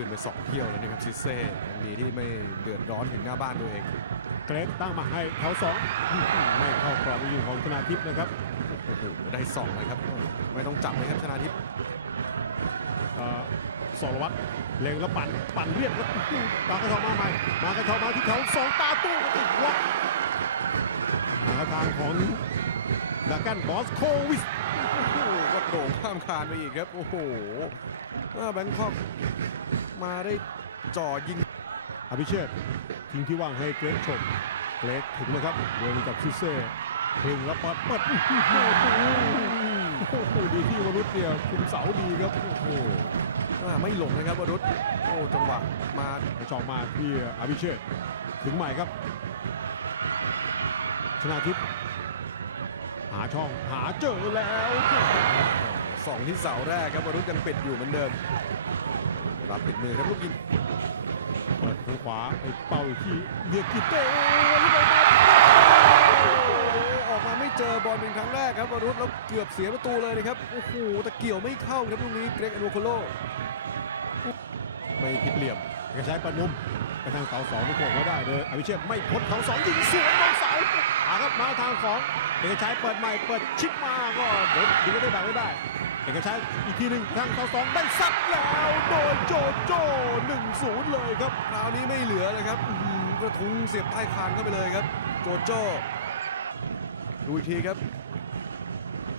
ขึ้นไปสองเที่ยวแล้วนะครับซิเซ่ยังดีที่ไม่เดือดร้อนถึงหน้าบ้านตัวเองเกรกตั้งมาให้แถวสองไม่เข้ากรอบยิงของธนาทิพย์นะครับโอ้โหได้สองเลยครับ ไม่ต้องจับเลยครับชนาทิพย์เอ่อสรวัตรเล็งแล้วปั่นปั่นเรียบแล้วมากระทองมาใหม่มากระทองมาที่แถวสองตาตู้ก็ติดบล็อกทางทางของดากันบอสโควิสโอ้โหก็โด่งข้ามคานไปอีกครับ โอ้โหอ่าแบงคอก มาได้จ่อยิงอภิเชษทิ้งที่ว่างให้เกรกชมเกรกถึงนะครับเดินกับซิเซ่เพ่งแล้วปัดปัดโอ้โหดีที่วรุษเนี่ยคุมเสาดีครับโอ้โหไม่หลงนะครับวรุษโอ้จังหวะมาชอมาที่อภิเชษถึงใหม่ครับ ชนาทิพย์หาช่องหาเจอแล้วสองที่เสาแรกครับวรุษยังปิดอยู่เหมือนเดิม รับติดมือครับลูกยิงเปิดทางขวาไอ้เป้าอีกที่เดียกิเต้ลูกบอลมาโอ้โหออกมาไม่เจอบอลเป็นครั้งแรกครับวรุษแล้วเกือบเสียประตูเลยนะครับโอ้โหแต่เกี่ยวไม่เข้าครับลูกนี้เกรกอันโวโคโลไม่ผิดเหลี่ยมเอกชัยปนุ่มไปทางเสาสองไม่โกงไม่ได้เลยอภิเชษฐ์ไม่พ้นเสาสองยิงสวนลงเสาหาครับมาทางของเอกชัยเปิดใหม่เปิดชิปมาก็เดี๋ยวยิงไม่ได้ดังไม่ได้ เอกชัยอีกทีหนึ่งทางเสาสองได้ซัดแล้วโดนโจโจ้หนึ่งศูนย์เลยครับคราวนี้ไม่เหลือเลยครับกระทุงเสียบใต้คานเข้าไปเลยครับ โจโจ้ดูอีกทีครับ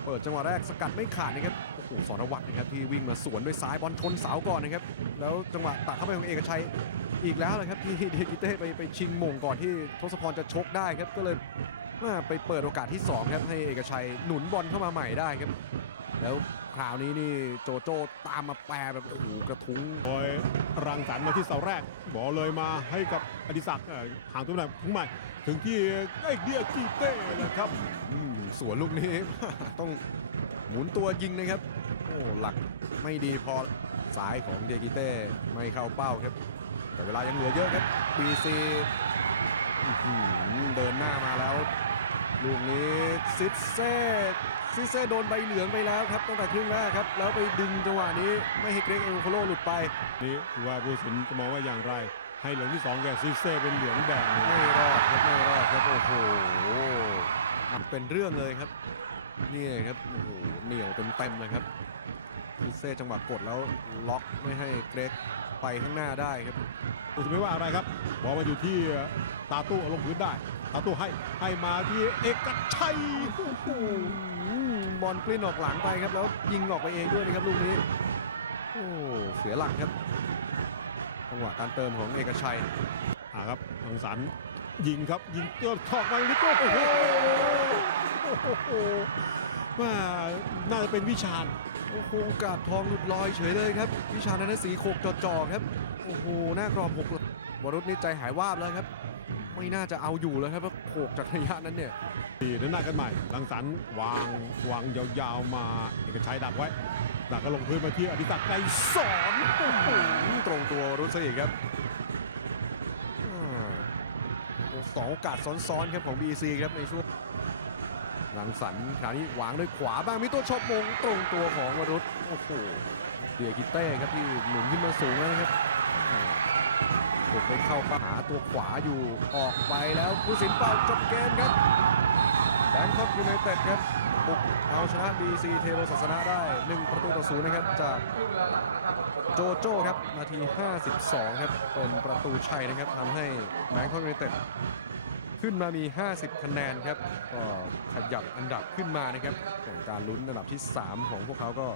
เปิดจังหวะแรกสกัดไม่ขาดนะครับโอ้โหสรวัตรนะครับที่วิ่งมาสวนด้วยซ้ายบอลชนเสาก่อนนะครับแล้วจังหวะตัดเข้าไปของเอกชัยอีกแล้วนะครับที่เดกิเต้ไปไปชิงมงก่อนที่ทศพรจะชกได้ครับก็เลยไปเปิดโอกาสที่สองครับให้เอกชัยหนุนบอลเข้ามาใหม่ได้ครับแล้ว คราวนี้นี่โจโจ้ตามมาแปรแบบโอ้โหกระทุ้งโดยรังสรรค์มาที่เสาแรกบอลเลยมาให้กับอดิศักดิ์เอ่อห่างตัวหน่อยถึงใหม่ถึงที่ไอ้เดียกีเต้นะครับ อืมสวนลูกนี้ ต้องหมุนตัวยิงนะครับ โอ้หลักไม่ดีพอสายของเดกิเต้ไม่เข้าเป้าครับ แต่เวลายังเหลือเยอะครับ BC อื้อหือเดินหน้ามาแล้ว ลูกนี้ซิดเซ่ ซิดเซ่โดนใบเหลืองไปแล้วครับตั้งแต่ครึ่งแรกครับ แล้วไปดึงจังหวะนี้ไม่ให้เกรกเอลโคโลหลุดไปนี่ว่าผู้สินจะมองว่าอย่างไร ให้เหลืองที่สองแกซิเซ่เป็นเหลืองแดงไม่รอดครับไม่รอดครับโอ้โหเป็นเรื่องเลยครับนี่ครับโอ้โหเหนียวเต็มเต็มๆเลยครับซิดเซ่จังหวะกดแล้วล็อกไม่ให้เกรกไปข้างหน้าได้ครับผู้สินไม่ว่าอะไรครับบอลมาอยู่ที่ตาตู้เอาลงพื้นได้ตาตู้ให้ให้มาที่เอกชัยโอ้โหอืม บอลกลิ้นออกหลังไปครับแล้วยิงออกไปเองด้วยนะครับลูกนี้ โอ้เสียหลักครับจังหวะการเติมของเอกชัยอ่าครับรังสรรค์ยิงครับยิงตัวถอกไปนิโก้โอ้โหว่าน่าจะเป็นวิชาญโอ้โหกาดทองหลุดลอยเฉยเลยครับ วิชานันทศรีโขกจ่อๆครับโอ้โหหน้ากรอบหกวรุษนี่ใจหายวาบแล้วครับ ไม่น่าจะเอาอยู่แล้วครับเพราะโขกจากระยะนั้นเนี่ย ดีนหน้ากันใหม่รังสรรค์วางวางยาวๆมาเอกชัยดักไว้ดักก็ลงพื้นมาที่อดิศักดิ์ไกรสอนโอ้โหตรงตัววรุษซะอีกครับอ่าโอ้สองโอกาสซ้อนๆครับของ BC ครับในช่วงรังสรรค์คราวนี้วางด้วยขวาบ้างมีตัวชอบมงตรงตัวของวรุษโอ้โหเดียกิเต้ครับที่หนุนขึ้นมาสูงแล้วนะครับอ่ากดไปเข้าปหาตัวขวาอยู่ออกไปแล้วผู้สินเป่าจบเกมครับ แบงคอกยูไนเต็ดครับบุกเอาชนะ BC เทโรศาสนาได้ 1 ประตูต่อศูนย์นะครับ จากโจโจ้ครับ นาที 52 ครับ เป็นประตูชัยนะครับทำให้แบงคอกยูไนเต็ดขึ้นมามี 50 คะแนนครับ ก็ขยับอันดับขึ้นมานะครับการลุ้นอันดับที่ 3 ของพวกเขาก็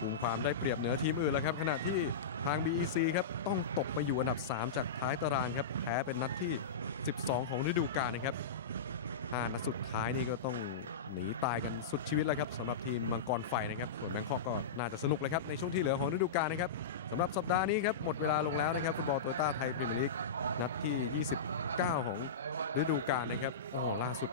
คุมความได้เปรียบเหนือทีมอื่นแล้วครับ ขณะที่ทาง BEC ครับ ต้องตกไปอยู่อันดับ 3 จากท้ายตารางครับ แพ้เป็นนัดที่ 12 ของฤดูกาลนะครับ ห้านัดสุดท้ายนี่ก็ต้องหนีตายกันสุดชีวิตแล้วครับสำหรับทีมมังกรไฟนะครับส่วนแบงคอกก็น่าจะสนุกเลยครับในช่วงที่เหลือของฤดูกาลนะครับสำหรับสัปดาห์นี้ครับหมดเวลาลงแล้วนะครับฟุตบอลโตโยต้าไทยพรีเมียร์ลีกนัดที่ 29 ของฤดูกาลนะครับโอ้ล่าสุด